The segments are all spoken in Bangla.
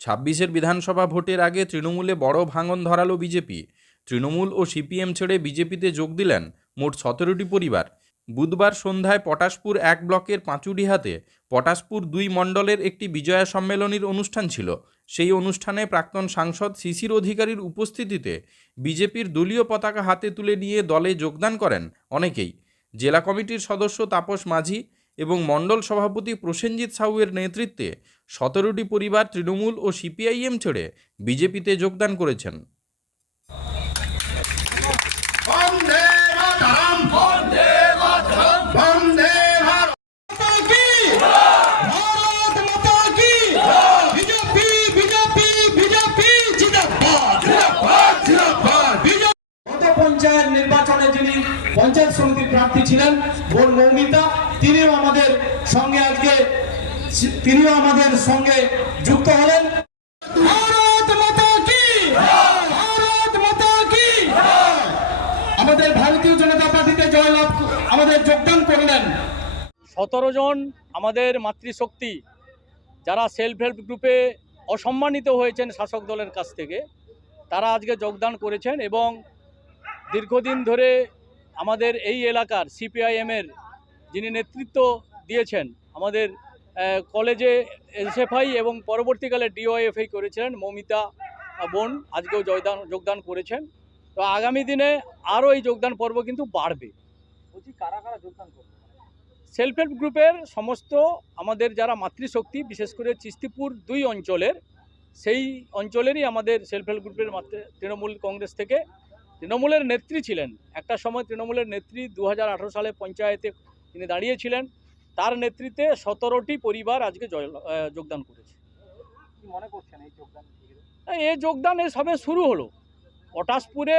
ছাব্বিশের বিধানসভা ভোটের আগে তৃণমূলে বড় ভাঙন ধরালো বিজেপি। তৃণমূল ও সিপিএম ছেড়ে বিজেপিতে যোগ দিলেন মোট সতেরোটি পরিবার। বুধবার সন্ধ্যায় পটাশপুর এক ব্লকের পাঁচুডিহাতে পটাশপুর দুই মণ্ডলের একটি বিজয়া সম্মেলনীর অনুষ্ঠান ছিল। সেই অনুষ্ঠানে প্রাক্তন সাংসদ শিশির অধিকারীর উপস্থিতিতে বিজেপির দলীয় পতাকা হাতে তুলে নিয়ে দলে যোগদান করেন অনেকেই। জেলা কমিটির সদস্য তাপস মাঝি এবং মণ্ডল সভাপতি প্রসেনজিৎ সাউয়ের নেতৃত্বে সতেরোটি পরিবার তৃণমূল ও সিপিআইএম ছেড়ে বিজেপিতে যোগদান করেছেন। পঞ্চায়েত নির্বাচনে যিনি পঞ্চায়েত সমিতির প্রার্থী ছিলেন বোন মৌমিতা তিনিও আমাদের সঙ্গে আজকে তিনিও আমাদের সঙ্গে যুক্ত হলেন। ভারত মাতা কি? ভারত কি? আমাদের ভারতীয় জনতা পার্টিতে জয়লাভ আমাদের যোগদান করলেন। সতেরো জন আমাদের মাতৃশক্তি যারা সেলফ হেল্প গ্রুপে অসম্মানিত হয়েছেন শাসক দলের কাছ থেকে তারা আজকে যোগদান করেছেন এবং দীর্ঘদিন ধরে আমাদের এই এলাকার সিপিআইএমের যিনি নেতৃত্ব দিয়েছেন আমাদের কলেজে এসএফআই এবং পরবর্তীকালে ডিওএফআই করেছিলেন মৌমিতা বোন আজকেও যোগদান যোগদান করেছেন। তো আগামী দিনে আরও এই যোগদান পর্ব কিন্তু বাড়বে। কারা কারা যোগদান করবে? সেলফ হেল্প গ্রুপের সমস্ত আমাদের যারা মাতৃশক্তি বিশেষ করে চিস্তিপুর দুই অঞ্চলের সেই অঞ্চলেরই আমাদের সেলফ হেল্প গ্রুপের মাতৃ তৃণমূল কংগ্রেস থেকে তৃণমূলের নেত্রী ছিলেন। একটা সময় তৃণমূলের নেত্রী দু হাজার আঠেরো সালে পঞ্চায়েতে তিনি দাঁড়িয়েছিলেন। তার নেতৃত্বে সতেরোটি পরিবার আজকে যোগদান করেছে। মনে করছেন এই যোগদান এই যোগদান এই সবে শুরু হলো। পটাশপুরে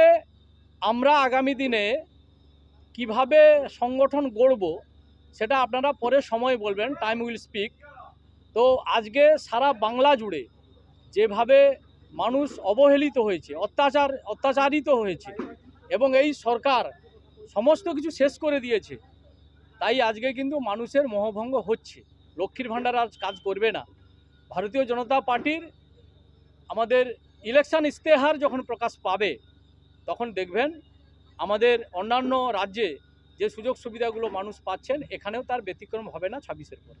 আমরা আগামী দিনে কীভাবে সংগঠন গড়ব সেটা আপনারা পরে সময় বলবেন টাইম উইল স্পিক তো আজকে সারা বাংলা জুড়ে যেভাবে মানুষ অবহেলিত হয়েছে অত্যাচার অত্যাচারিত হয়েছে এবং এই সরকার সমস্ত কিছু শেষ করে দিয়েছে তাই আজকে কিন্তু মানুষের মোহভঙ্গ হচ্ছে। লক্ষ্মীর ভাণ্ডার আর কাজ করবে না। ভারতীয় জনতা পার্টির আমাদের ইলেকশন ইস্তেহার যখন প্রকাশ পাবে, তখন দেখবেন আমাদের অন্যান্য রাজ্যে যে সুযোগ সুবিধাগুলো মানুষ পাচ্ছেন, এখানেও তার ব্যতিক্রম হবে না ছাব্বিশের পরে।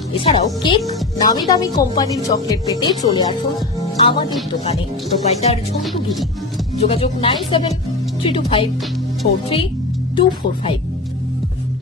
এছাড়াও কেক নামি দামি কোম্পানির চকলেট পেতে চলে আসুন আমাদের দোকানে। দোকানটার ঝন্টুগিরি যোগাযোগ nine seven three two five four three two four five.